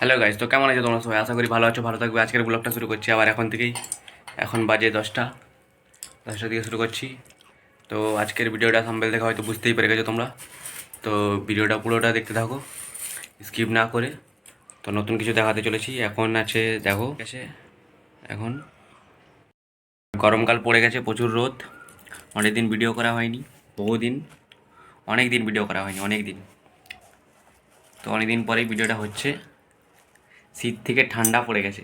Hello guys, তো কেমন আছো তোমরা সবাই? আশা করি ভালো আছো, ভালো থাকবে। আজকের ব্লগটা শুরু করছি আবার এখন থেকেই। এখন বাজে 10টা থেকে শুরু করছি। তো আজকের ভিডিওটা থাম্বনেল দেখে হয়তো বুঝতেই পেরে গেছো তোমরা। তো ভিডিওটা পুরোটা দেখতে থাকো, স্কিপ না করে। তো নতুন কিছু দেখাতে চলেছি। এখন আছে, দেখো গেছে এখন গরমকাল পড়ে গেছে, প্রচুর রোদ। অনেক দিন ভিডিও করা হয়নি, বহুদিন, অনেক দিন ভিডিও করা হয়নি, অনেক দিন। তো অনেক দিন পরেই ভিডিওটা হচ্ছে। শীত থেকে ঠান্ডা পড়ে গেছে,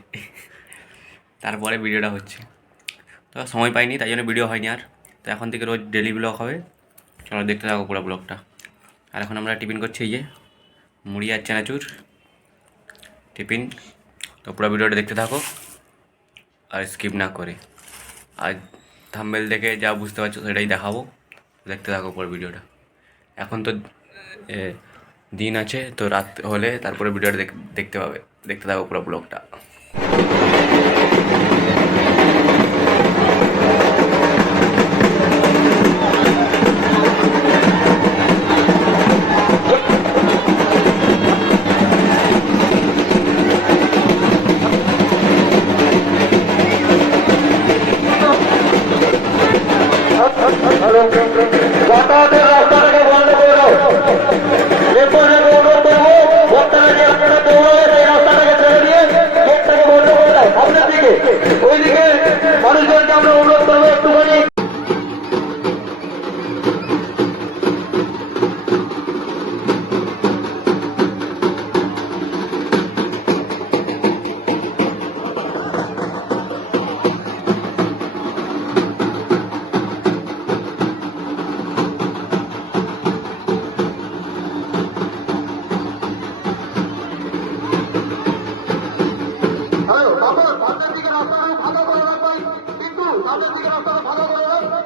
তারপরে ভিডিওটা হচ্ছে। তো সময় পাইনি, তাই জন্য ভিডিও হয়নি আর। তো এখন থেকে রোজ ডেলি ব্লগ হবে। চলো দেখতে থাকো পুরো ব্লগটা। আর এখন আমরা টিফিন করছি, এই যে মুড়ি আর চানাচুর টিফিন। তো পুরো ভিডিওটা দেখতে থাকো আর স্কিপ না করে। আর থাম্বনেল দেখে যা বুঝতে পারছো সেটাই দেখাবো। দেখতে থাকো পুরো ভিডিওটা। এখন তো এ, দিন আছে, তো রাত হলে তারপরে ভিডিওটা দেখতে পাবে। দেখতে থাকো পুরো ব্লগটা। যাতায়াতের রাস্তাটাকে বন্ধ করে দাও। এরপরে অনুরোধ করবো ভোক্তারা যে আপনারা দৌড়াবেন এই রাস্তাটাকে ছেড়ে দিয়ে গেটটাকে বন্ধ করে দাও। সামনের দিকে ওইদিকে মানুষজনকে আমরা অনুরোধ করবো একটুখানি। সামনের দিকে রাস্তাটা ভালো করে রাখবেন, কিন্তু সামনের দিকে রাস্তাটা ভালো করে রাখবেন।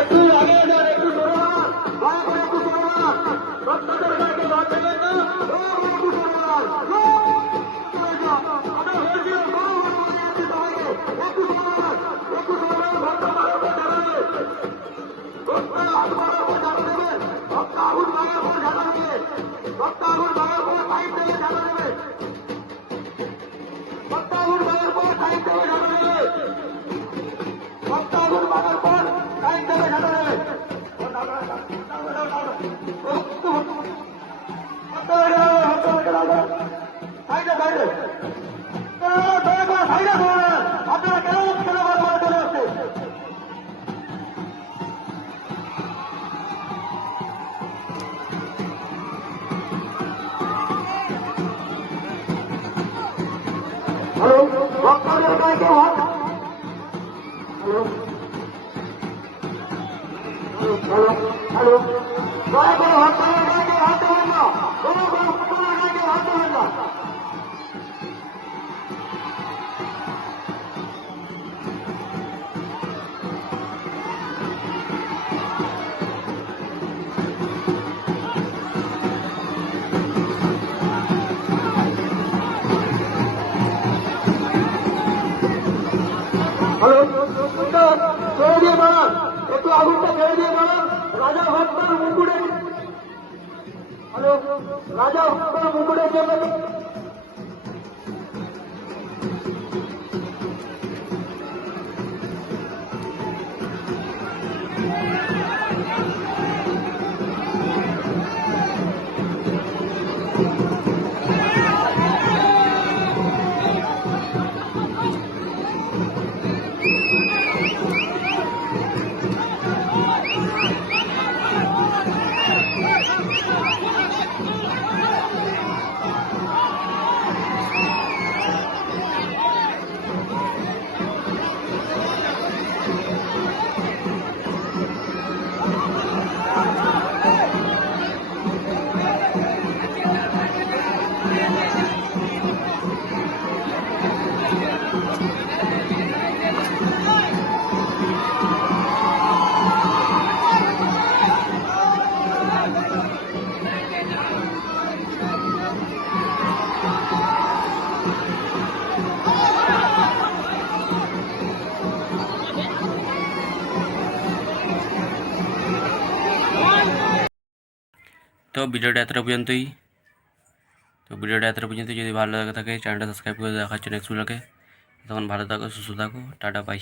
একটু আগে যান, একটু সরো না, দয়া করে একটু সরো না। ভক্তদের গাড়িকে বাদ দেবেন না, দয়া করে একটু সরো না। আমরা হয়েছিল সবাইকে একটু সরো না, একটু সরো না। ভক্ত মারার পর ঝাড়া দেবে, ভক্ত আগুন মারার পর ঝাড়া দেবে, ভক্ত আগুন মারার পর ঝাড়া দেবে, ভক্ত আগুন মারার পর সাইড থেকে ঝাড়া দেবে, ভক্ত আগুন মারার পর সাইড থেকে ঝাড়া দেবে, ভক্ত আগুন মারার পর সাইড থেকে ঝাড়া দেবে। আপনারা কেন খেলা বারবার চলে আসছে? হ্যালো, ভক্তদের গায়ে কেউ হাত, হ্যালো হ্যালো হ্যালো, দয়া করে ভক্তদের গায়ে কেউ হাত দেবেন না, দয়া করে ভক্তদের গায়ে কেউ হাত দেবেন না। হ্যালো, ছেড়ে দিয়ে মারান, একটু আগুনটা ছেড়ে দিয়ে মারান। রাজা ভক্তার মুকুটে, হ্যালো, রাজা ভক্তার মুকুটের জন্য তো ভিডিওটা এতটা পর্যন্তই। যদি ভালো লাগে থাকে চ্যানেলটা সাবস্ক্রাইব করে দেখার জন্য নেক্সট ব্লগে। তখন ভালো থাকো, সুস্থ থাকো, টাটা, বাই।